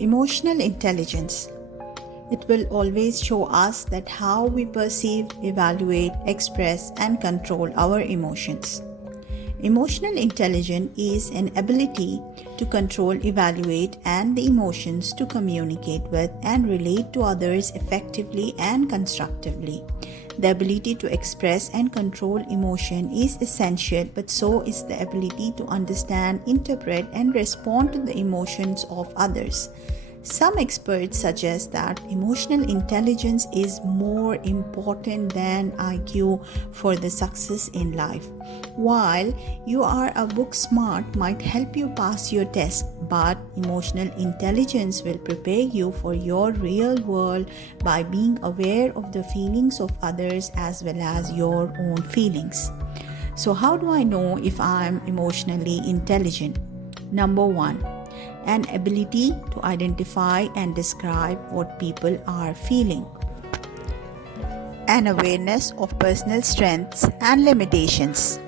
Emotional intelligence. It will always show us that how we perceive, evaluate, express, and control our emotions. Emotional intelligence is an ability to control, evaluate, and the emotions to communicate with and relate to others effectively and constructively. The ability to express and control emotion is essential, but so is the ability to understand, interpret, and respond to the emotions of others. Some experts suggest that emotional intelligence is more important than IQ for the success in life. While you are a book smart might help you pass your test, but emotional intelligence will prepare you for your real world by being aware of the feelings of others as well as your own feelings. So how do I know if I am emotionally intelligent? Number 1, an ability to identify and describe what people are feeling. An awareness of personal strengths and limitations.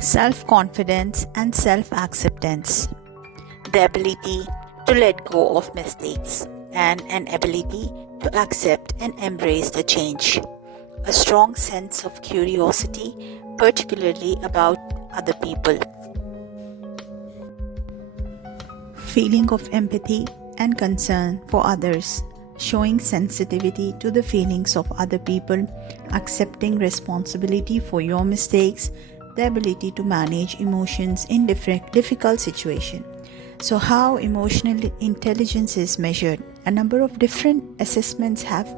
Self-confidence and self-acceptance. The ability to let go of mistakes and an ability to accept and embrace the change. A strong sense of curiosity, particularly about other people. Feeling of empathy and concern for others, showing sensitivity to the feelings of other people, accepting responsibility for your mistakes, the ability to manage emotions in difficult situations. So how emotional intelligence is measured? A number of different assessments have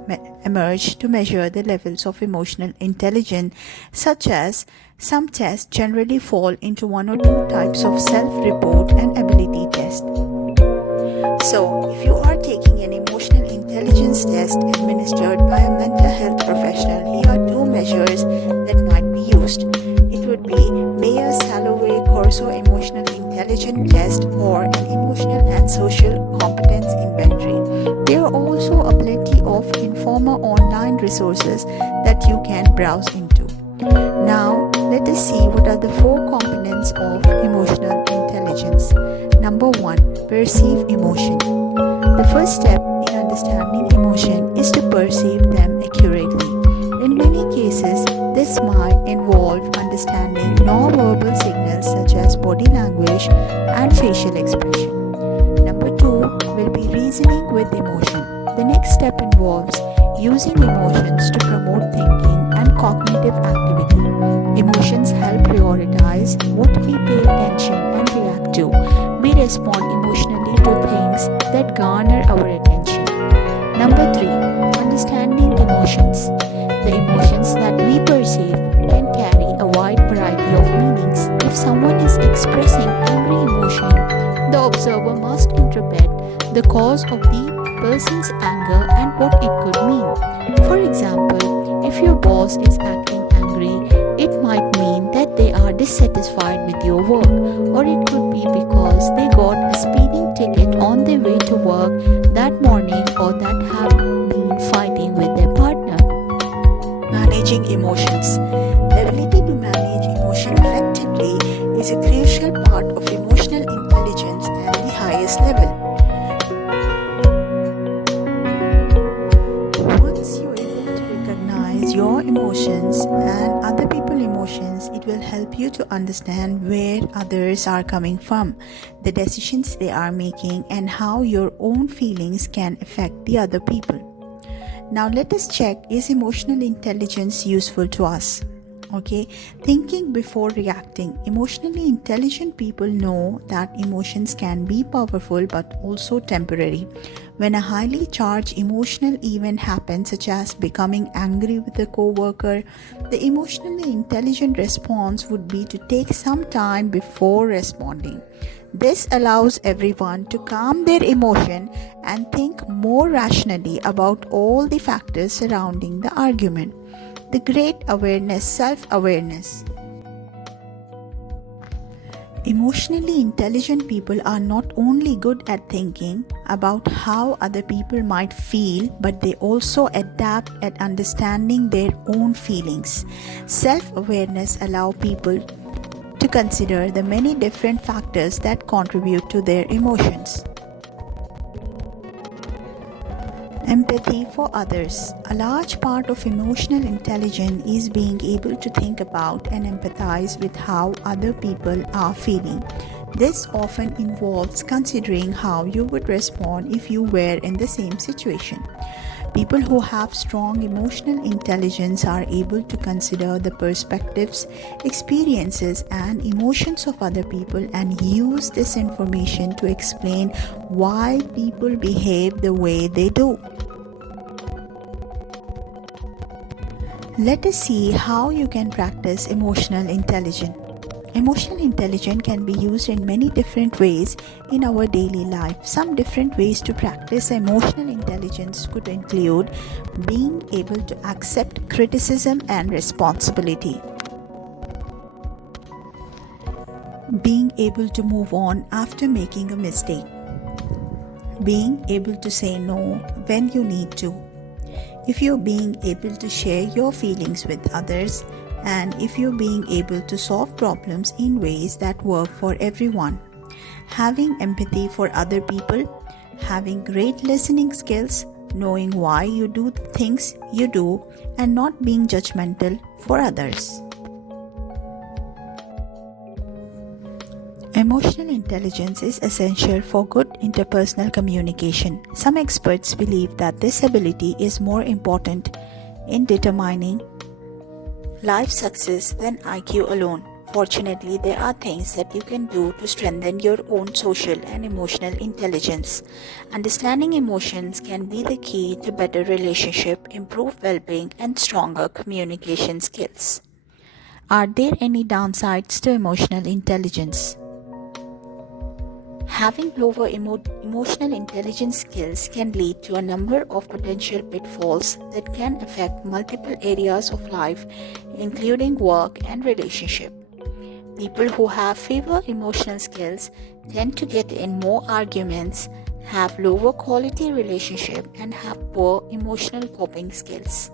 emerged to measure the levels of emotional intelligence, such as some tests generally fall into one or two types of self-report and ability test. So, if you are taking an emotional intelligence test administered by a mental health professional, here are two measures that might be used. It would be Mayer-Salovey-Corso Emotional Intelligence Test or an Emotional and Social Competence Inventory. There are also a plenty of informal online resources that you can browse into. Now, let us see what are the 4 components of emotional intelligence. Number 1, perceive emotion. The first step in understanding emotion is to perceive them accurately. In many cases, this might involve understanding non-verbal signals such as body language and facial expression. Number 2 will be reasoning with emotion. The next step involves using emotions to promote thinking and cognitive activity. Emotions help prioritize what we pay attention and react to. We respond emotionally to things that garner our attention. Number 3, understanding emotions. The emotions that we perceive can carry a wide variety of meanings. If someone is expressing angry emotion, the observer must interpret the cause of the person's anger and what it could mean. For example, if your boss is acting angry, it might mean that they are dissatisfied with your work, or it could be because they got a speeding ticket on their way to work that morning, or that have been fighting with their partner. Managing emotions. The ability to manage emotion effectively is a crucial part of emotional intelligence at the highest level. Once you're able to recognize your emotions and other people's emotions, it will help you to understand where others are coming from, the decisions they are making, and how your own feelings can affect the other people. Now let us check, is emotional intelligence useful to us? Okay, thinking before reacting. Emotionally intelligent people know that emotions can be powerful but also temporary. When a highly charged emotional event happens, such as becoming angry with a coworker, the emotionally intelligent response would be to take some time before responding. This allows everyone to calm their emotion and think more rationally about all the factors surrounding the argument. The great awareness, self-awareness. Emotionally intelligent people are not only good at thinking about how other people might feel, but they also adapt at understanding their own feelings. Self-awareness allows people to consider the many different factors that contribute to their emotions. Empathy for others. A large part of emotional intelligence is being able to think about and empathize with how other people are feeling. This often involves considering how you would respond if you were in the same situation. People who have strong emotional intelligence are able to consider the perspectives, experiences, and emotions of other people and use this information to explain why people behave the way they do. Let us see how you can practice emotional intelligence. Emotional intelligence can be used in many different ways in our daily life. Some different ways to practice emotional intelligence could include being able to accept criticism and responsibility, being able to move on after making a mistake, being able to say no when you need to, if you're being able to share your feelings with others, and if you're being able to solve problems in ways that work for everyone. Having empathy for other people, having great listening skills, knowing why you do the things you do, and not being judgmental for others. Emotional intelligence is essential for good interpersonal communication. Some experts believe that this ability is more important in determining life success than IQ alone. Fortunately, there are things that you can do to strengthen your own social and emotional intelligence. Understanding emotions can be the key to better relationship, improved well-being, and stronger communication skills. Are there any downsides to emotional intelligence? Having lower emotional intelligence skills can lead to a number of potential pitfalls that can affect multiple areas of life, including work and relationship. People who have fewer emotional skills tend to get in more arguments, have lower quality relationship, and have poor emotional coping skills.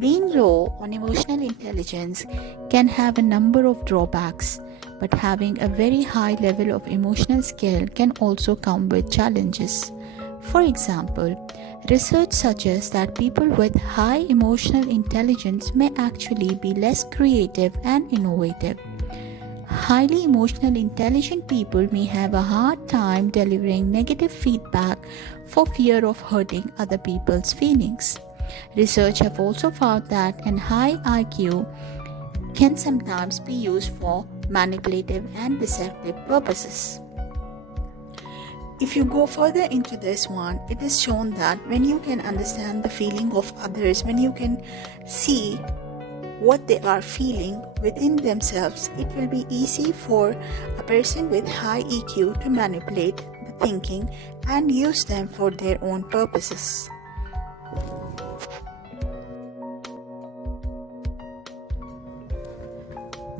Being low on emotional intelligence can have a number of drawbacks, but having a very high level of emotional skill can also come with challenges. For example, research suggests that people with high emotional intelligence may actually be less creative and innovative. Highly emotional intelligent people may have a hard time delivering negative feedback for fear of hurting other people's feelings. Research have also found that an high IQ can sometimes be used for manipulative and deceptive purposes. If you go further into this one, it is shown that when you can understand the feeling of others, when you can see what they are feeling within themselves, it will be easy for a person with high EQ to manipulate the thinking and use them for their own purposes.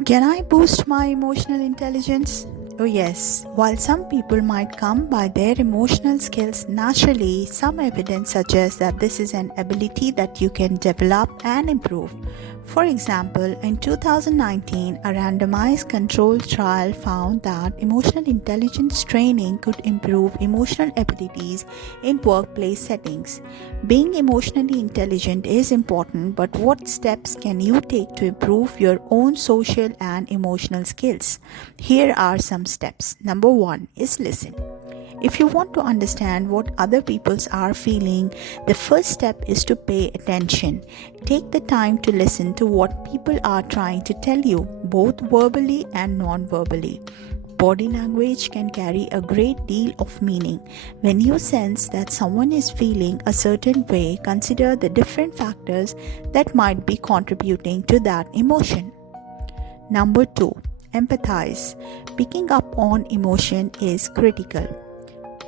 Can I boost my emotional intelligence? Oh yes, while some people might come by their emotional skills naturally, some evidence suggests that this is an ability that you can develop and improve. For example, in 2019, a randomized controlled trial found that emotional intelligence training could improve emotional abilities in workplace settings. Being emotionally intelligent is important, but what steps can you take to improve your own social and emotional skills? Here are some steps. Number 1 is listen. If you want to understand what other people are feeling, the first step is to pay attention. Take the time to listen to what people are trying to tell you, both verbally and non-verbally. Body language can carry a great deal of meaning. When you sense that someone is feeling a certain way, consider the different factors that might be contributing to that emotion. Number 2, empathize. Picking up on emotion is critical.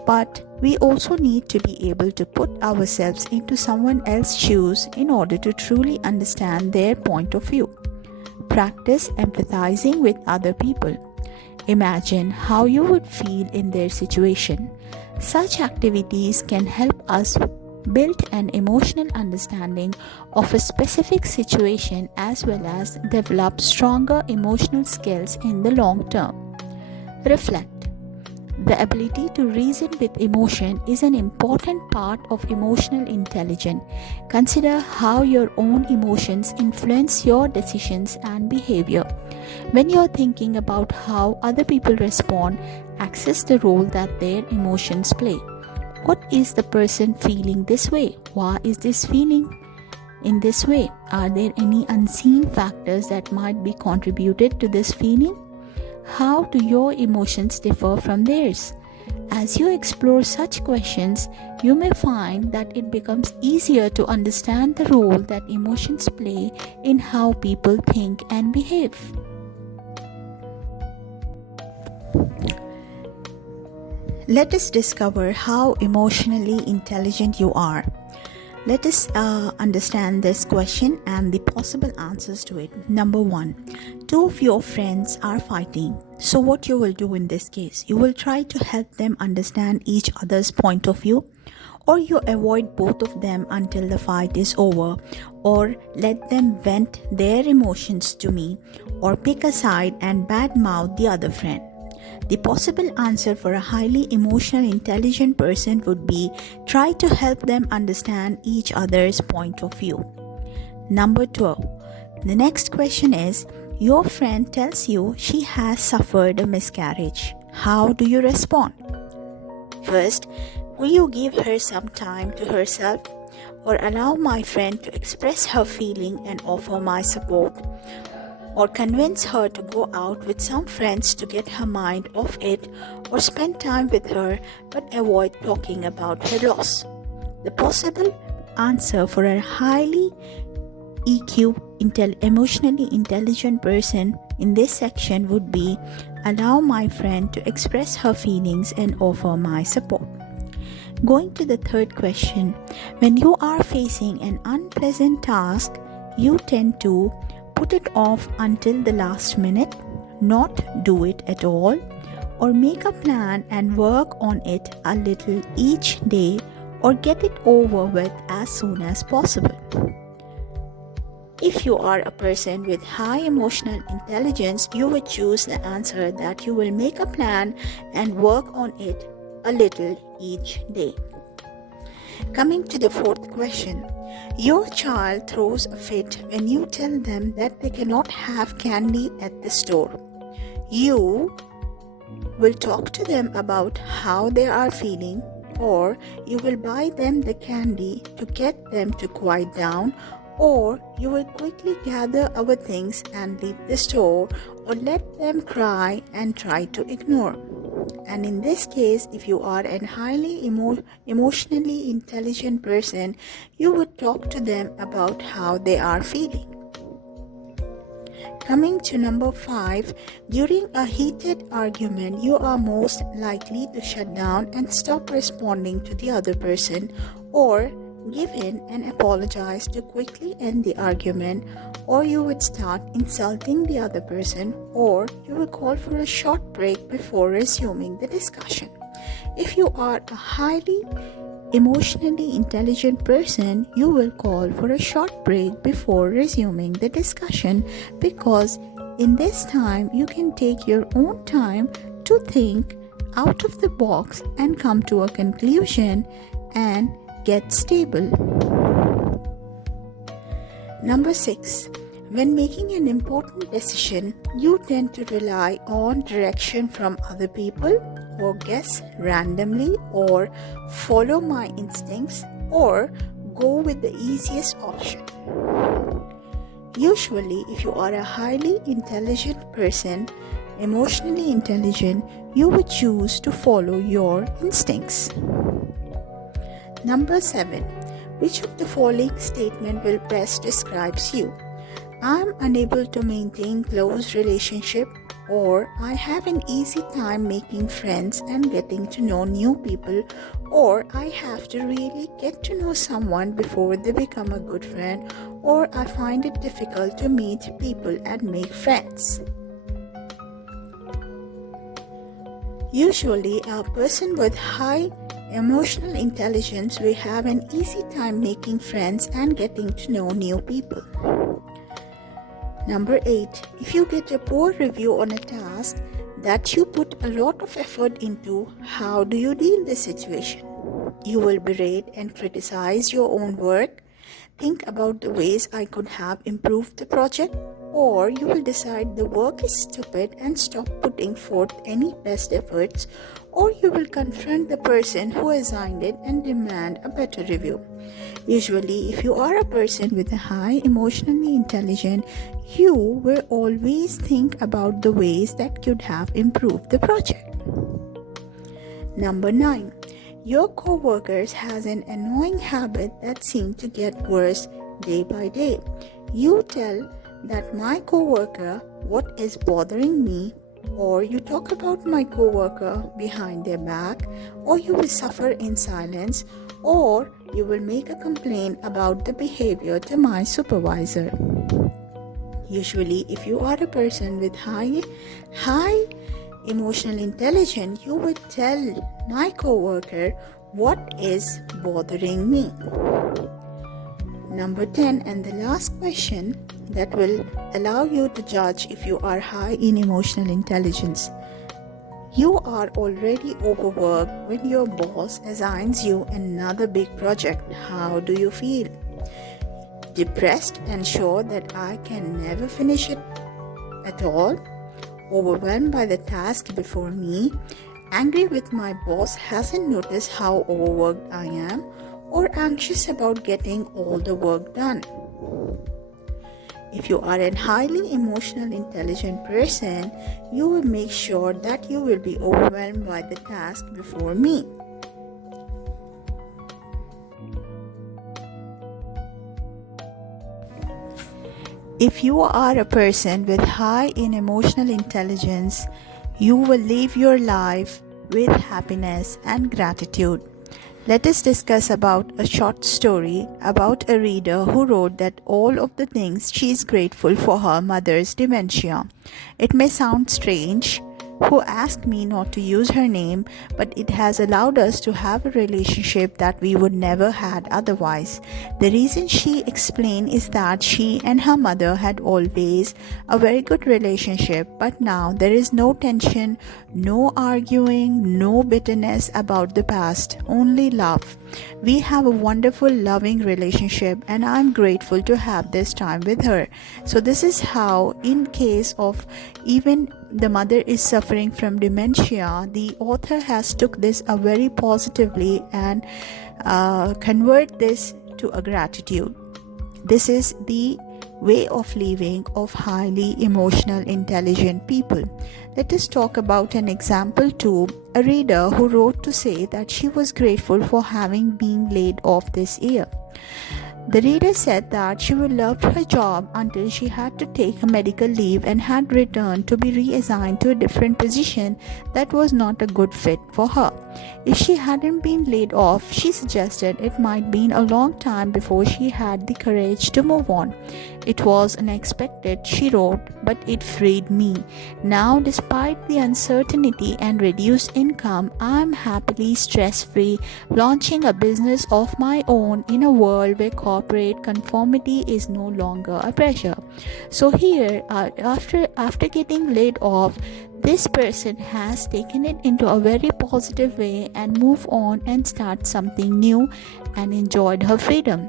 But we also need to be able to put ourselves into someone else's shoes in order to truly understand their point of view. Practice empathizing with other people. imagine how you would feel in their situation. Such activities can help us build an emotional understanding of a specific situation as well as develop stronger emotional skills in the long term. Reflect. The ability to reason with emotion is an important part of emotional intelligence. Consider how your own emotions influence your decisions and behavior. When you're thinking about how other people respond, assess the role that their emotions play. What is the person feeling this way? Why is this feeling in this way? Are there any unseen factors that might be contributed to this feeling? How do your emotions differ from theirs? As you explore such questions, you may find that it becomes easier to understand the role that emotions play in how people think and behave. Let us discover how emotionally intelligent you are. Let us understand this question and the possible answers to it. Number 1, 2 of your friends are fighting. So what you will do in this case? You will try to help them understand each other's point of view, or you avoid both of them until the fight is over, or let them vent their emotions to me, or pick a side and badmouth the other friend. The possible answer for a highly emotional intelligent person would be try to help them understand each other's point of view. Number 12. The next question is, your friend tells you she has suffered a miscarriage. How do you respond? First, will you give her some time to herself, or allow my friend to express her feeling and offer my support? Or convince her to go out with some friends to get her mind off it, or spend time with her but avoid talking about her loss? The possible answer for a highly emotionally intelligent person in this section would be allow my friend to express her feelings and offer my support. Going to the third question, when you are facing an unpleasant task, you tend to put it off until the last minute, not do it at all, or make a plan and work on it a little each day, or get it over with as soon as possible. If you are a person with high emotional intelligence, you would choose the answer that you will make a plan and work on it a little each day. Coming to the fourth question, your child throws a fit when you tell them that they cannot have candy at the store. You will talk to them about how they are feeling, or you will buy them the candy to get them to quiet down, or you will quickly gather our things and leave the store, or let them cry and try to ignore. And in this case, if you are a highly emotionally intelligent person, you would talk to them about how they are feeling. Coming to number 5, during a heated argument, you are most likely to shut down and stop responding to the other person, or give in and apologize to quickly end the argument, or you would start insulting the other person, or you will call for a short break before resuming the discussion. If you are a highly emotionally intelligent person, you will call for a short break before resuming the discussion, because in this time you can take your own time to think out of the box and come to a conclusion and get stable. Number 6. When making an important decision, you tend to rely on direction from other people, or guess randomly, or follow my instincts, or go with the easiest option. Usually, if you are a highly intelligent person, emotionally intelligent, you would choose to follow your instincts. Number 7. Which of the following statement will best describes you? I am unable to maintain close relationship, or I have an easy time making friends and getting to know new people, or I have to really get to know someone before they become a good friend, or I find it difficult to meet people and make friends. Usually, a person with high emotional intelligence will have an easy time making friends and getting to know new people. Number 8. If you get a poor review on a task that you put a lot of effort into, how do you deal with the situation? You will berate and criticize your own work, think about the ways I could have improved the project, or you will decide the work is stupid and stop putting forth any best efforts, or you will confront the person who assigned it and demand a better review. Usually, if you are a person with a high emotionally intelligent, you will always think about the ways that could have improved the project. Number 9. Your co-workers has an annoying habit that seems to get worse day by day. You tell that my co-worker what is bothering me, or you talk about my co-worker behind their back, or you will suffer in silence, or you will make a complaint about the behavior to my supervisor. Usually, if you are a person with high emotional intelligence, you would tell my coworker what is bothering me. Number 10, and the last question that will allow you to judge if you are high in emotional intelligence. You are already overworked when your boss assigns you another big project. How do you feel? Depressed and sure that I can never finish it at all? Overwhelmed by the task before me? Angry with my boss hasn't noticed how overworked I am? Or anxious about getting all the work done? If you are a highly emotional intelligent person, you will make sure that you will be overwhelmed by the task before me. If you are a person with high in emotional intelligence, you will live your life with happiness and gratitude. Let us discuss about a short story about a reader who wrote that all of the things she is grateful for her mother's dementia. It may sound strange, who asked me not to use her name, but it has allowed us to have a relationship that we would never had otherwise. The reason she explained is that she and her mother had always a very good relationship, but now there is no tension, no arguing, no bitterness about the past, only love. We have a wonderful loving relationship and I'm grateful to have this time with her. So this is how, in case of even the mother is suffering from dementia, the author has took this very positively and convert this to a gratitude. This is the way of living of highly emotional intelligent people. Let us talk about an example too. A reader who wrote to say that she was grateful for having been laid off this year. The reader said that she would love her job until she had to take a medical leave and had returned to be reassigned to a different position that was not a good fit for her. If she hadn't been laid off, she suggested it might be a long time before she had the courage to move on. It was unexpected, she wrote, but it freed me. Now, despite the uncertainty and reduced income, I am happily stress-free, launching a business of my own in a world where corporate conformity is no longer a pressure. So here, after getting laid off, this person has taken it into a very positive way and moved on and start something new and enjoyed her freedom.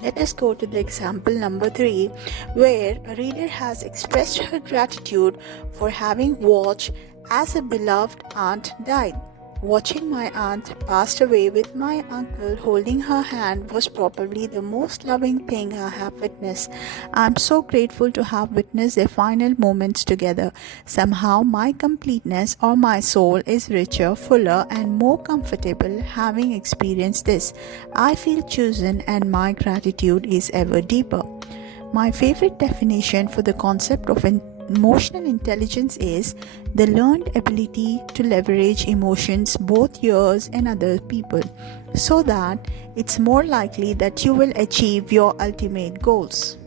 Let us go to the example number 3, where a reader has expressed her gratitude for having watched as a beloved aunt died. Watching my aunt passed away with my uncle holding her hand was probably the most loving thing I have witnessed. I am so grateful to have witnessed their final moments together. Somehow my completeness or my soul is richer, fuller and more comfortable having experienced this. I feel chosen and my gratitude is ever deeper. My favorite definition for the concept of emotional intelligence is the learned ability to leverage emotions, both yours and other people, so that it's more likely that you will achieve your ultimate goals.